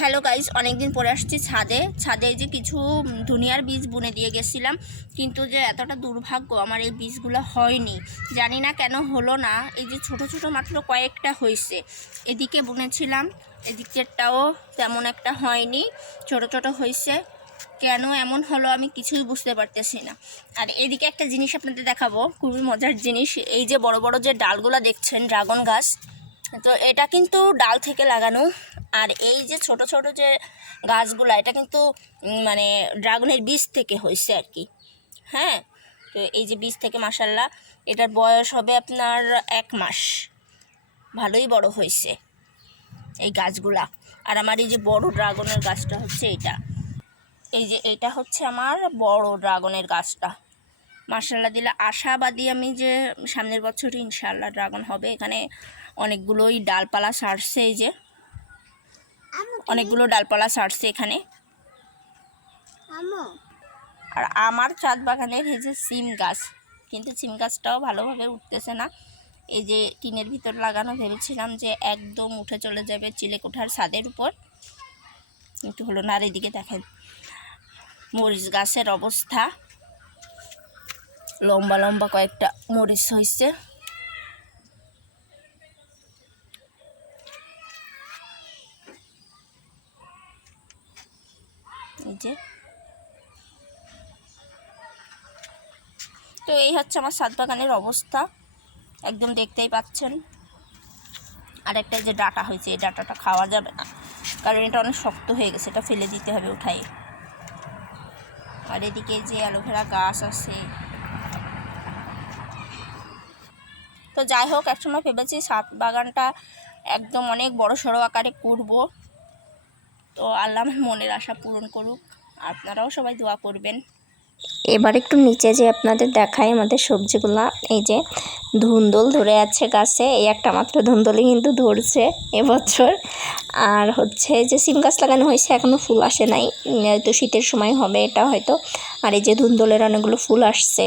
Hello guys অনেকদিন পরে আসছি ছাদে। ছাদে যে কিছু দুনিয়ার বীজ বুনে দিয়ে গেছিলাম। কিন্তু যে এতটা দুর্ভাগ্য আমার এই বীজগুলো হয়নি। জানি না কেন হলো না, এই যে ছোট ছোট মাত্র কয়েকটা হয়েছে। এদিকে বুনেছিলাম, এদিকেরটাও তেমন একটা হয়নি, ছোট ছোট হয়েছে। কেন এমন হলো আমি কিছুই বুঝতে পারতেছি না। আর এদিকে একটা জিনিস আপনাদের দেখাবো, খুবই মজার জিনিস। এই যে বড় বড় যে ডালগুলো দেখছেন, ড্রাগন গাছ, তো এটা কিন্তু ডাল থেকে লাগানো। আর এই যে ছোট ছোট যে গাছগুলো, এটা কিন্তু মানে ড্রাগনের বীজ থেকে হয়েছে আর কি। হ্যাঁ? তো এই যে বীজ থেকে মাসাল্লাহ এটার বয়স হবে আপনার এক মাস। ভালোই বড় হয়েছে এই গাছগুলা। আর আমার এই যে বড় ড্রাগনের গাছটা হচ্ছে এটা। এই যে এটা হচ্ছে আমার বড় ড্রাগনের গাছটা। মার্শাল্লাহ দিলে আশাবাদী আমি যে সামনের বছর ইনশাল্লাহ ড্রাগন হবে। এখানে অনেকগুলোই ডালপালা সারছে এই যে। অনেকগুলো ডালপালা সারছে এখানে। আর আমার চাঁদ বাগানের এই যে সিম গাছ কিন্তু সিম গাছটাও ভালোভাবে উঠতেছে না। এই যে টিনের ভিতর লাগানো ভেবেছিলাম যে একদম উঠে চলে যাবে চিলেকোঠার ছাদের উপর। কিন্তু হলো না আর এদিকে দেখেন মরিচ গাছের অবস্থা। লম্বা লম্বা কয়েকটা মরিচ হয়েছে যে। তো এই হচ্ছে আমার সাত বাগানের অবস্থা। একদম দেখতেই পাচ্ছেন। আর একটা যে ডাটা হয়েছে, এই ডাটাটা খাওয়া যাবে না। কারণ এটা অনেক শক্ত হয়ে গেছে, এটা ফেলে দিতে হবে উঠাই আর এদিকে যে অ্যালোভেরা গাছ আছে। তো যাই হোক একসময় ভেবেছি সাত বাগানটা একদম অনেক বড় সড়ো আকারে করব। তো আল্লাহ মনের আশা পূরণ করুক। আপনারাও সবাই দোয়া করবেন। এবার একটু নিচে যে আপনাদের দেখাই আমাদের সবজিগুলা, এই যে ধুন্দল ধরে আছে গাছে, এই একটা মাত্র ধুন্দলই কিন্তু ধরছে এবছর। আর হচ্ছে যে সিম গাছ লাগানো হয়েছে এখনও ফুল আসে নাই। তো শীতের সময় হবে এটা হয়তো। আর এই যে ধুন্দলের অনেকগুলো ফুল আসছে,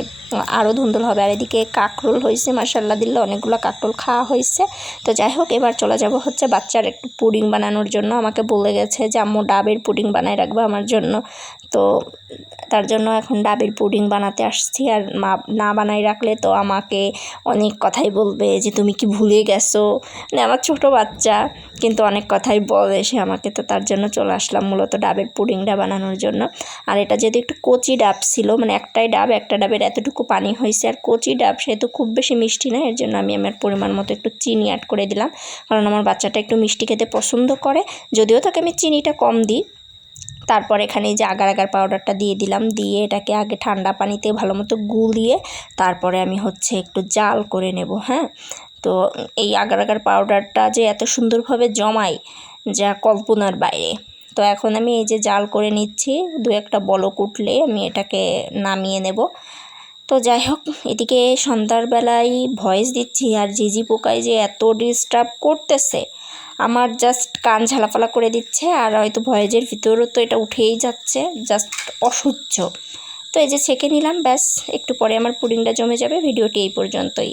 আরও ধুন্দল হবে। আর এদিকে কাকরোল হয়েছে মাসাল্লা দিলে অনেকগুলো কাকরোল খাওয়া হয়েছে। তো যাই হোক, এবার চলে যাব হচ্ছে বাচ্চার একটু পুডিং বানানোর জন্য। আমাকে বলে গেছে যে, আম্মু, ডাবের পুডিং বানায় রাখবে আমার জন্য। তো তার জন্য এখন ডাবের পুডিং বানাতে আসছি আর মা, না বানাই রাখলে তো আমাকে অনেক কথাই বলবে যে তুমি কি ভুলে গেছো। মানে আমার ছোট বাচ্চা, কিন্তু অনেক কথাই বলে সে আমাকে, তো তার জন্য চলে আসলাম মূলত ডাবের পুডিংটা বানানোর জন্য। আর এটা যেহেতু একটু কচি ডাব ছিল মানে একটাই ডাব, একটা ডাবের এতটুকু পানি হয়েছে। আর কচি ডাব সেহেতু খুব বেশি মিষ্টি না, এর জন্য আমি আমার পরিমাণ মতো একটু চিনি অ্যাড করে দিলাম। কারণ আমার বাচ্চাটা একটু মিষ্টি খেতে পছন্দ করে, যদিও তাকে আমি চিনিটা কম দিই। তারপর এখানে যে আগার আগার পাউডারটা দিয়ে দিলাম, দিয়ে এটাকে আগে ঠান্ডা পানিতে ভালো মতো গুলিয়ে তারপরে আমি হচ্ছে একটু জাল করে নেব হ্যাঁ? তো এই আগার আগার পাউডারটা যে এত সুন্দরভাবে জমাই যা কল্পনার বাইরে। তো এখন আমি এই যে জাল করে নিচ্ছি, দু একটা বলক উঠলে আমি এটাকে নামিয়ে নেব। তো যাই হোক, এদিকে সন্ধ্যার বেলায় ভয়েস দিচ্ছি আর জিজি পোকায় যে এত ডিস্টার্ব করতেছে আমার জাস্ট কান ঝালাপালা করে দিচ্ছে আর হয়তো ভয়েজের ভিতরও তো এটা উঠেই যাচ্ছে জাস্ট অসহ্য। তো এই যে ছেঁকে নিলাম, ব্যাস, একটু পরে আমার পুডিংটা জমে যাবে, ভিডিওটি এই পর্যন্তই।